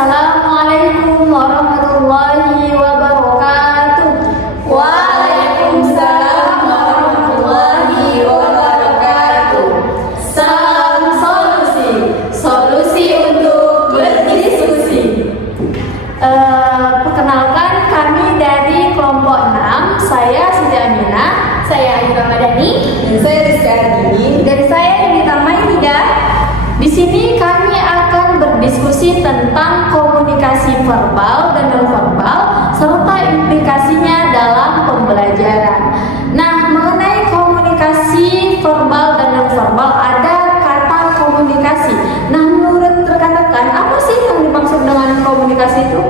Assalamualaikum warahmatullahi wabarakatuh. Waalaikumsalam warahmatullahi wabarakatuh. Salam solusi, solusi untuk berdiskusi. Perkenalkan, kami dari kelompok 6. Saya Siti Aminah, Saya Ayu Ramadhani, dan saya Rizky Ardini, dan saya Yunita Maida. Di sini kami akan berdiskusi tentang komunikasi verbal dan nonverbal serta implikasinya dalam pembelajaran. Nah, mengenai komunikasi verbal dan nonverbal ada kata komunikasi. Nah, menurut rekan-rekan, apa sih yang dimaksud dengan komunikasi itu?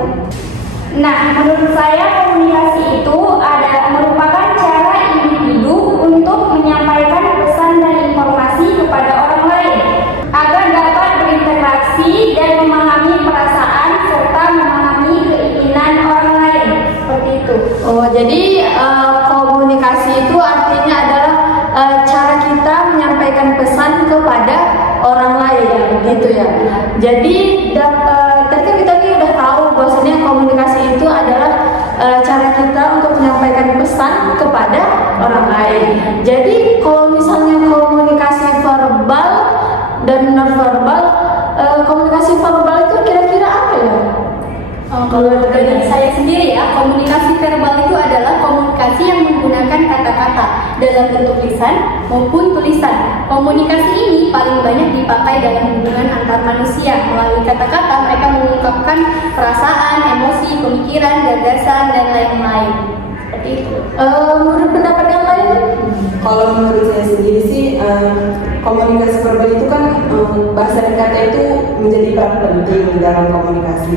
Nah, menurut saya komunikasi itu merupakan cara individu untuk menyampaikan pesan dan informasi kepada orang lain agar dapat berinteraksi dan memahami perasaan serta memahami keinginan orang lain. Seperti itu. Oh, jadi komunikasi itu artinya adalah cara kita menyampaikan pesan kepada orang lain, gitu ya. Jadi tadi kan kita udah tahu bahwasanya komunikasi itu adalah cara kita untuk menyampaikan pesan kepada orang lain. Jadi kalau misalnya komunikasi verbal dan nonverbal, komunikasi verbal itu kira-kira apa ya? Kalau dari saya sendiri ya, komunikasi verbal itu adalah komunikasi yang menggunakan kata-kata dalam bentuk lisan maupun tulisan. Komunikasi ini paling banyak dipakai dalam hubungan antar manusia. Melalui kata-kata mereka mengungkapkan perasaan, emosi, pemikiran, gagasan, dan lain-lain. Seperti itu. Menurut pendapat yang lain? Kalau menurut saya sendiri sih, komunikasi verbal itu kan bahasa dan kata itu menjadi peran penting dalam komunikasi.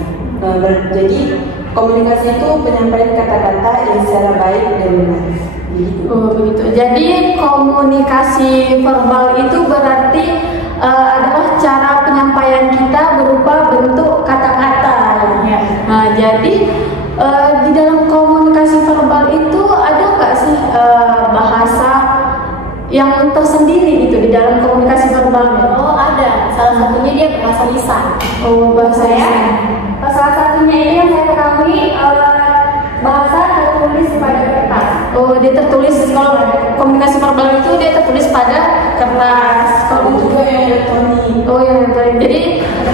Jadi komunikasi itu penyampaian kata-kata yang secara baik dan benar. Oh, begitu. Jadi komunikasi verbal itu berarti adalah cara penyampaian kita berupa bentuk kata-kata. Ya. Nah, jadi di dalam komunikasi verbal itu ada nggak sih bahasa yang tersendiri gitu di dalam komunikasi verbalnya? Oh, ada. Salah satunya dia bahasa lisan. Oh, bahasa Saya, lisan. salah satunya ini yang saya ketahui bahasa tertulis pada kertas. Oh, dia tertulis. Kalau komunikasi verbal itu dia tertulis pada kertas. Kalau Itu juga yang elektronik. oh ya, baik. Jadi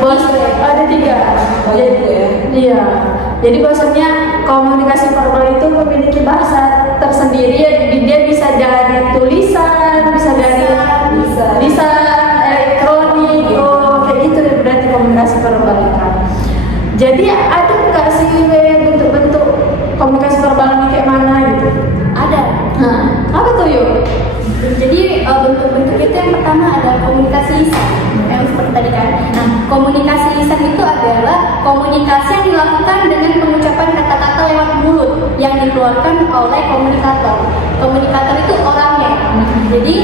bos ada 3. Banyak juga ya. Iya. Jadi bahasanya komunikasi verbal itu memiliki bahasa tersendiri. Dia bisa dari tulisan, bisa dari lisan, elektronik, kayak gitu ya, berarti komunikasi verbal itu. Jadi ada nggak sih bentuk-bentuk komunikasi verbal ini kayak mana gitu? Ada. Nah, apa tuh yuk? Jadi bentuk-bentuk itu yang pertama ada komunikasi lisan yang seperti tadi kan. Nah, komunikasi lisan itu adalah komunikasi yang dilakukan dengan pengucapan kata-kata lewat mulut yang dikeluarkan oleh komunikator. Komunikator itu orangnya. Jadi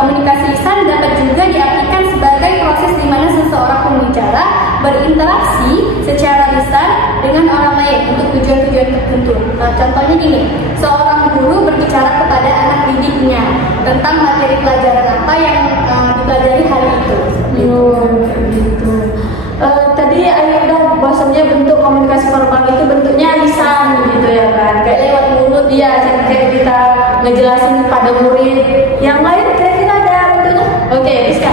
komunikasi lisan dapat juga diartikan sebagai proses di mana seseorang pembicara berinteraksi secara lisan dengan orang lain untuk tujuan-tujuan tertentu. Nah, contohnya gini, seorang guru berbicara kepada anak didiknya tentang materi pelajaran apa yang dipelajari hari itu. Oh, kayak gitu. Tadi Ayu udah bahasanya bentuk komunikasi verbal itu bentuknya lisan gitu ya kan, kayak lewat mulut dia, kayak kita ngejelasin pada murid. Yang lain kira-kira ada bentuknya? Oke, Rizka.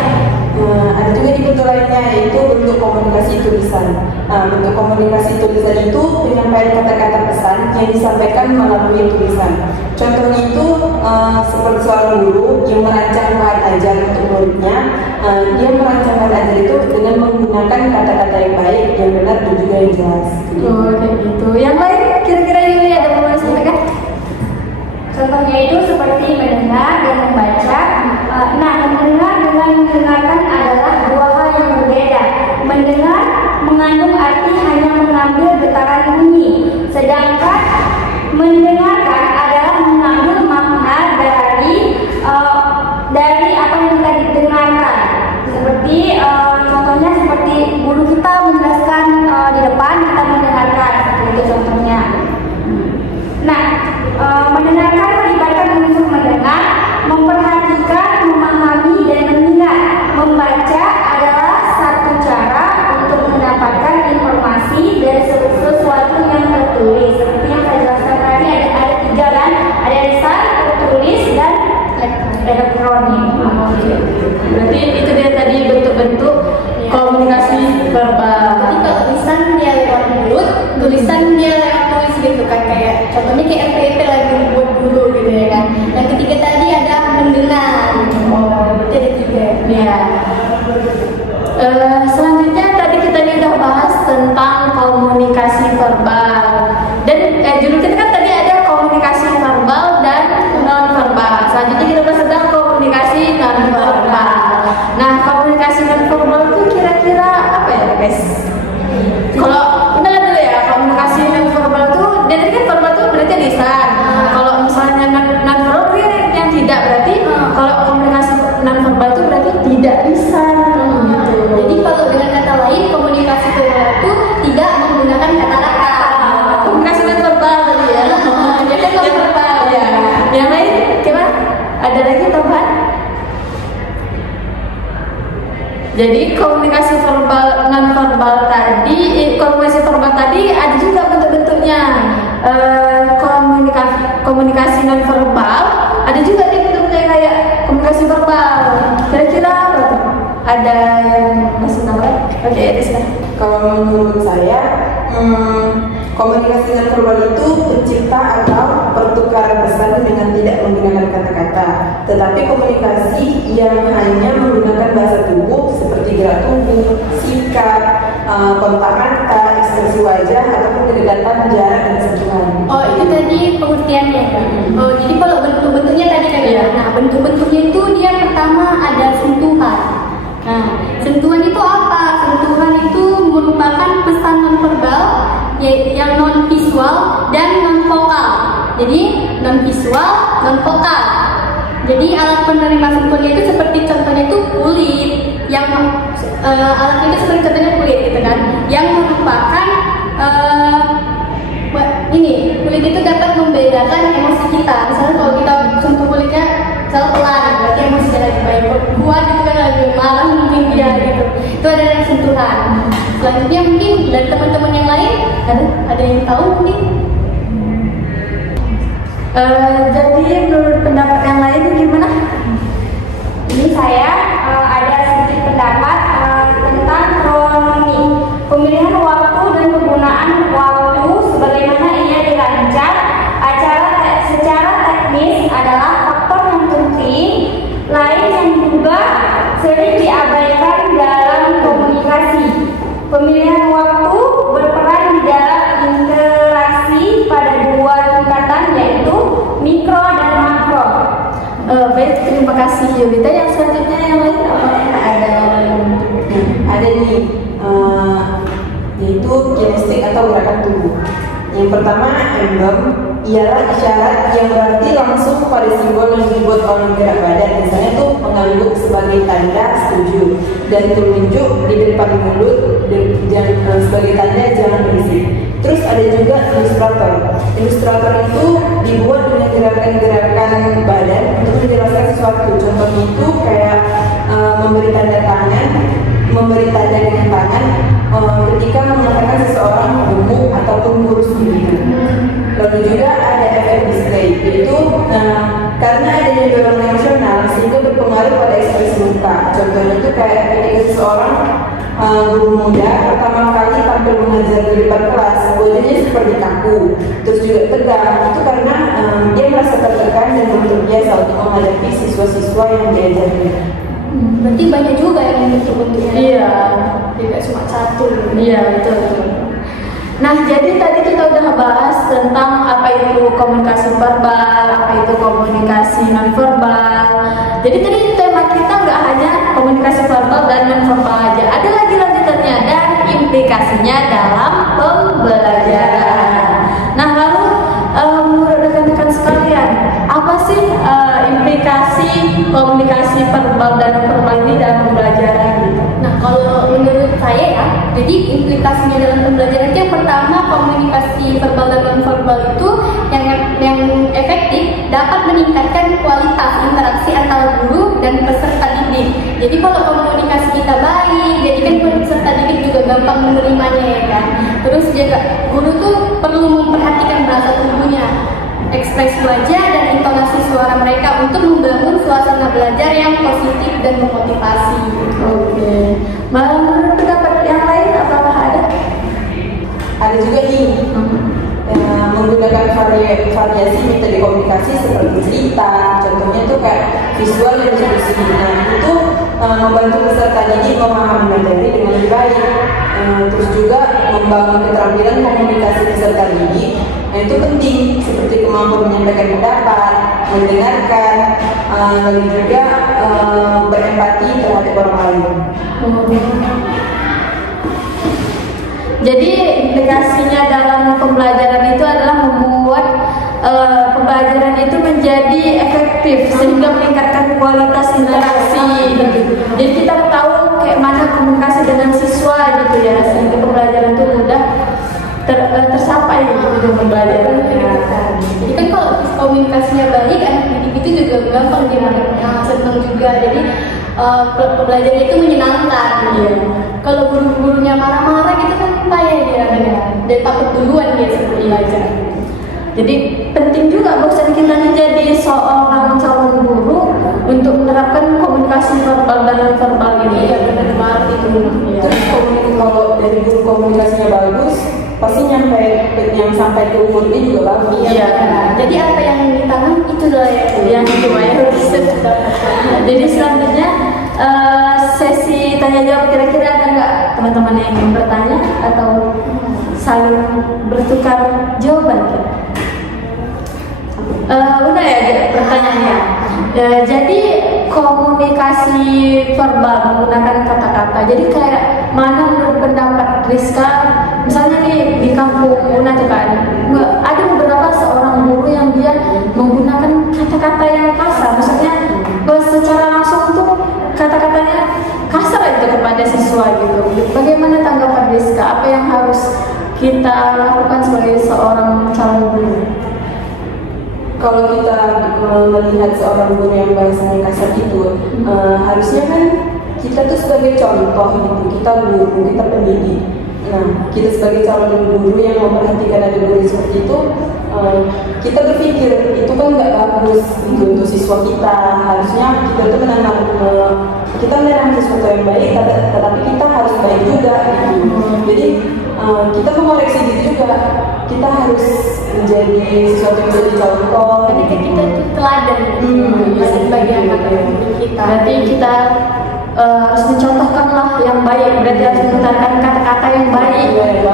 Ada juga di bentuk lainnya, yaitu bentuk komunikasi tulisan. Bentuk komunikasi tulisan itu penyampaian kata-kata pesan yang disampaikan melalui tulisan. Contohnya itu seperti seorang guru yang merancang bahan ajar untuk muridnya. Dia merancang bahan ajar itu dengan menggunakan kata-kata yang baik, yang benar, dan juga yang jelas. Oh, kayak gitu. Yang lain kira-kira ini ada mau sampaikan? Contohnya itu seperti mendengar dan membaca. Nah, mendengar dengan mendengarkan adalah dua hal yang berbeda. Mendengar mengandung arti hanya mengambil getaran bunyi, sedangkan mendengarkan adalah mengambil makna dari apa yang kita dengarkan. Seperti contohnya seperti guru kita menjelaskan di depan, kita mendengarkan. Itu contohnya. Nah, mendengarkan melibatkan unsur mendengar, memperhatikan Jadi komunikasi verbal non verbal tadi, komunikasi verbal tadi ada juga bentuk-bentuknya. Komunikasi non verbal ada juga nih bentuknya kayak komunikasi verbal. Kira-kira apa tuh? Ada yang masih tahu? Oke, Rizka. Kalau menurut saya, komunikasi non verbal itu pencipta atau pertukaran pesan dengan tidak menggunakan kata-kata, tetapi komunikasi yang hanya menggunakan bahasa tubuh seperti gerak tubuh, sikap, kontak mata, ekspresi wajah, ataupun kedekatan, jarak, dan sentuhan. Oh, itu tadi pengertiannya kan? Oh, jadi kalau bentuk-bentuknya tadi kan ya? Nah, bentuk-bentuknya itu dia pertama ada sentuhan. Nah, sentuhan itu apa? Sentuhan itu merupakan pesan non-verbal yang non-visual dan non-vokal. Jadi, non-visual, non-vokal. Jadi, alat penerima sentuhannya itu seperti contohnya itu kulit. Yang alatnya itu seperti contohnya kulit gitu kan? Yang merupakan kulit itu dapat membedakan emosi kita. Misalnya kalau kita sentuh kulitnya misalnya pelan, berarti emosinya lagi baik. Kuat itu kan lagi marah mungkin dia gitu. Itu adalah sentuhan. Selanjutnya mungkin dari teman-teman yang lain ada yang tahu mungkin? Jadi menurut pendapat yang lain gimana? Ini saya ada sedikit pendapat tentang kronomi. Pemilihan waktu dan penggunaan waktu sebagaimana ia dirancang secara teknis adalah faktor yang penting lain yang juga sering diabaikan dalam komunikasi. Pemilihan waktu berperan di dalam interaksi pada dua tingkatan yaitu mikro dan makro. Baik, terima kasih Yovita. Yang selanjutnya yang lain apa? Ada nih, yaitu kinestik atau gerakan tubuh. Yang pertama, emblem ialah isyarat yang berarti langsung pada simbol yang dibuat oleh gerak badan. Misalnya tuh mengangguk sebagai tanda setuju dan telunjuk di depan mulut sebagai tanda jangan berisik. Terus ada juga ilustrator. Ilustrator itu dibuat dengan gerakan-gerakan badan untuk menjelaskan sesuatu. Contohnya itu kayak memberi tanda tangan, memberi tanda dengan tangan ketika mengatakan seseorang gemuk ataupun kurus begitu. Lalu juga ada efek display, yaitu karena adanya dorongan emosional sehingga berpengaruh pada ekspresi muka. Contohnya itu kayak ketika seseorang guru muda pertama kali tampil mengajar di depan kelas, wajahnya seperti kaku, terus juga tegang. Itu karena dia merasa tertekan dan belum terbiasa untuk menghadapi siswa-siswa yang diajarnya. Berarti banyak juga yang bentuk-bentuknya. Iya. Tidak cuma satu. Iya, betul. Nah, jadi tadi kita udah bahas tentang apa itu komunikasi verbal, apa itu komunikasi non verbal. Jadi tadi tema kita nggak hanya komunikasi verbal dan non verbal aja, ada lagi lanjutannya dan implikasinya dalam pembelajaran. Nah, lalu menurut rekan-rekan sekalian, apa sih implikasi komunikasi verbal dan non verbal ini dalam pembelajaran gitu? Nah, kalau menurut saya ya, jadi implikasinya dalam pembelajaran itu yang pertama, komunikasi verbal dan non-verbal itu yang efektif dapat meningkatkan kualitas interaksi antara guru dan peserta didik. Jadi kalau komunikasi kita baik, jadi kan peserta didik juga gampang menerimanya ya kan. Terus juga guru tuh perlu memperhatikan bahasa tubuhnya, ekspresi wajah dan intonasi suara mereka untuk membangun suasana belajar yang positif dan memotivasi. Oke. Menurut pendapat yang lain apakah ada? Ada juga nih menggunakan variasi metode komunikasi seperti cerita. Contohnya tuh kayak visual dan diskusi. Nah, itu membantu peserta didik memahami materi dengan lebih baik. Terus juga membangun keterampilan komunikasi peserta didik. Nah, itu penting seperti kemampuan menyampaikan pendapat, mendengarkan, lalu juga berempati terhadap orang lain. Jadi implikasinya dalam pembelajaran itu adalah membuat pembelajaran itu menjadi efektif sehingga meningkatkan kualitas interaksi gitu. Jadi kita tahu kayak mana komunikasi dengan siswa gitu ya, sehingga pembelajaran itu mudah tersapai gitu dengan pembelajaran. Jadi kan kalau komunikasinya baik, anak didik itu juga gampang dia senang juga. Jadi pembelajaran itu menyenangkan. Iya. Kalau guru-gurunya marah-marah gitu kan payah dia kan ya. Dan takut duluan dia sebelum belajar. Jadi penting juga bosan kita nih jadi seorang calon guru untuk menerapkan komunikasi verbal dan non verbal ini. Iya benar banget itu. Iya. Terus kalau dari guru komunikasinya bagus, pasti yang sampai ke muridnya juga bagus. Iya. Jadi apa yang ditanam itulah Yang dibayar. Jadi selanjutnya sesi tanya jawab, kira-kira ada nggak teman-teman yang ingin bertanya atau saling bertukar jawaban? Udah ya pertanyaannya. Jadi komunikasi verbal menggunakan kata-kata. Jadi kayak mana menurut pendapat Rizka? Misalnya nih di kampung Una tuh kan, ada beberapa seorang guru yang dia menggunakan kata-kata yang kasar. Maksudnya secara langsung tuh kata-katanya kasar itu kepada siswa gitu. Bagaimana tanggapan Rizka? Apa yang harus kita lakukan sebagai seorang calon guru? Kalau kita melihat seorang guru yang bahasanya kasar itu, harusnya kan kita tuh sebagai contoh gitu, kita guru, kita pendidik. Nah, kita sebagai calon guru yang memperhatikan ada guru seperti itu, kita berpikir itu kan nggak bagus gitu untuk siswa kita. Harusnya kita tuh menanam sesuatu yang baik, tetapi kita harus baik juga gitu. Jadi kita mengoreksi diri juga, kita harus menjadi sesuatu yang menjadi contoh. Jadi kita itu teladan, teladan bagi anak-anak kita. Berarti kita harus mencontohkanlah yang baik. Berarti harus mengutarakan kata-kata yang baik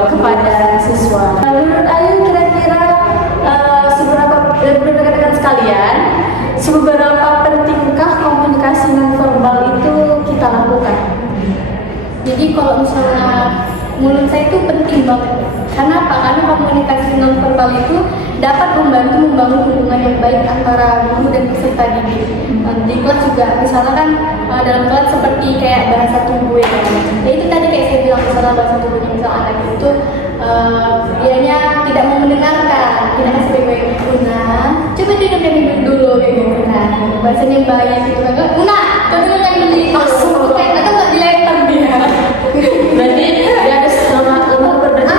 kepada siswa. Menurut Ayu kira-kira rekan-rekan sekalian, seberapa pentingkah komunikasi nonverbal itu kita lakukan? Jadi kalau misalnya menurut saya itu penting banget. Kenapa? Karena komunikasi nonverbal itu dapat membantu membangun hubungan yang baik antara guru dan peserta didik. Di kelas juga, misalnya kan dalam kelas seperti kayak bahasa tubuh ya. Ya itu tadi kayak saya bilang, misalnya bahasa tubuhnya misal anak itu dianya tidak mau mendengarkan, kita kasih baik-baik Una, coba didengar dulu kayak gitu kan. Bahasanya yang baik gitu kan. Una, coba dengar dulu. Langsung kayak atau nggak dilempar dia. Berarti dia harus lemah berbeda.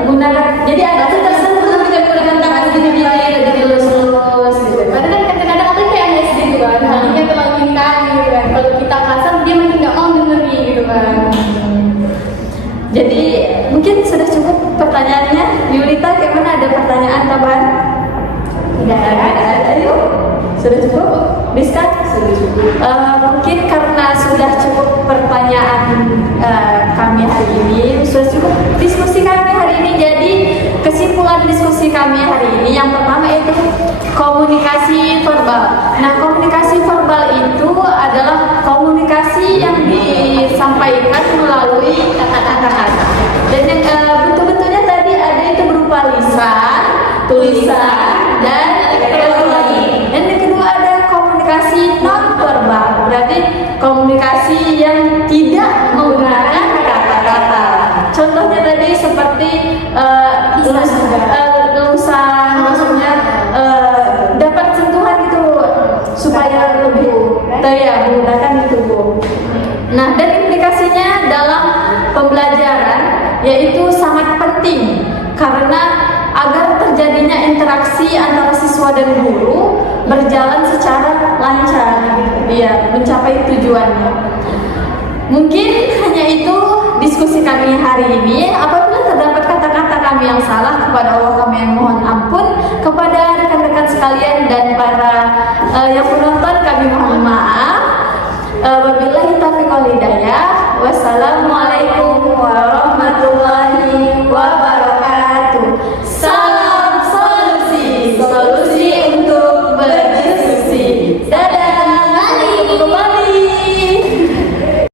Gunakan. Jadi ada tuh tersentuh tapi tidak menggunakan tangan gini-gini, jadi lurus-lurus gitu. Padahal kan kadang-kadang aku kayak SD gitu kan, hatinya terlalu tinggi gitu kan. Kalau kita kasar dia makin nggak mau dengerin gitu kan. Jadi mungkin sudah cukup pertanyaannya. Yulita, gimana, ada pertanyaan tambahan? Tidak ada. Ayo, sudah cukup. Rizka? Sudah cukup. Mungkin karena sudah cukup pertanyaan kami hari ini, sudah cukup diskusi kami hari ini. Jadi kesimpulan diskusi kami hari ini yang pertama itu komunikasi verbal. Nah, komunikasi verbal itu adalah komunikasi yang disampaikan melalui kata-kata. Dan yang bentuk-bentuknya tadi ada itu berupa lisan, tulisan, dan elektronik. Dan yang kedua ada komunikasi non verbal, berarti komunikasi yang tidak menggunakan kata-kata. Contohnya tadi seperti lusan, maksudnya dapat sentuhan gitu supaya lebih daya menggunakan itu Bu. Nah, dan implikasinya dalam pembelajaran yaitu sangat penting karena agar terjadinya interaksi antara siswa dan guru berjalan secara lancar, ya, mencapai tujuannya. Mungkin hanya itu diskusi kami hari ini. Apabila terdapat kata-kata kami yang salah, kepada Allah kami yang mohon ampun. Kepada rekan-rekan sekalian dan para yang menonton kami mohon maaf. Wabillahi taufiq wal hidayah. Wassalamualaikum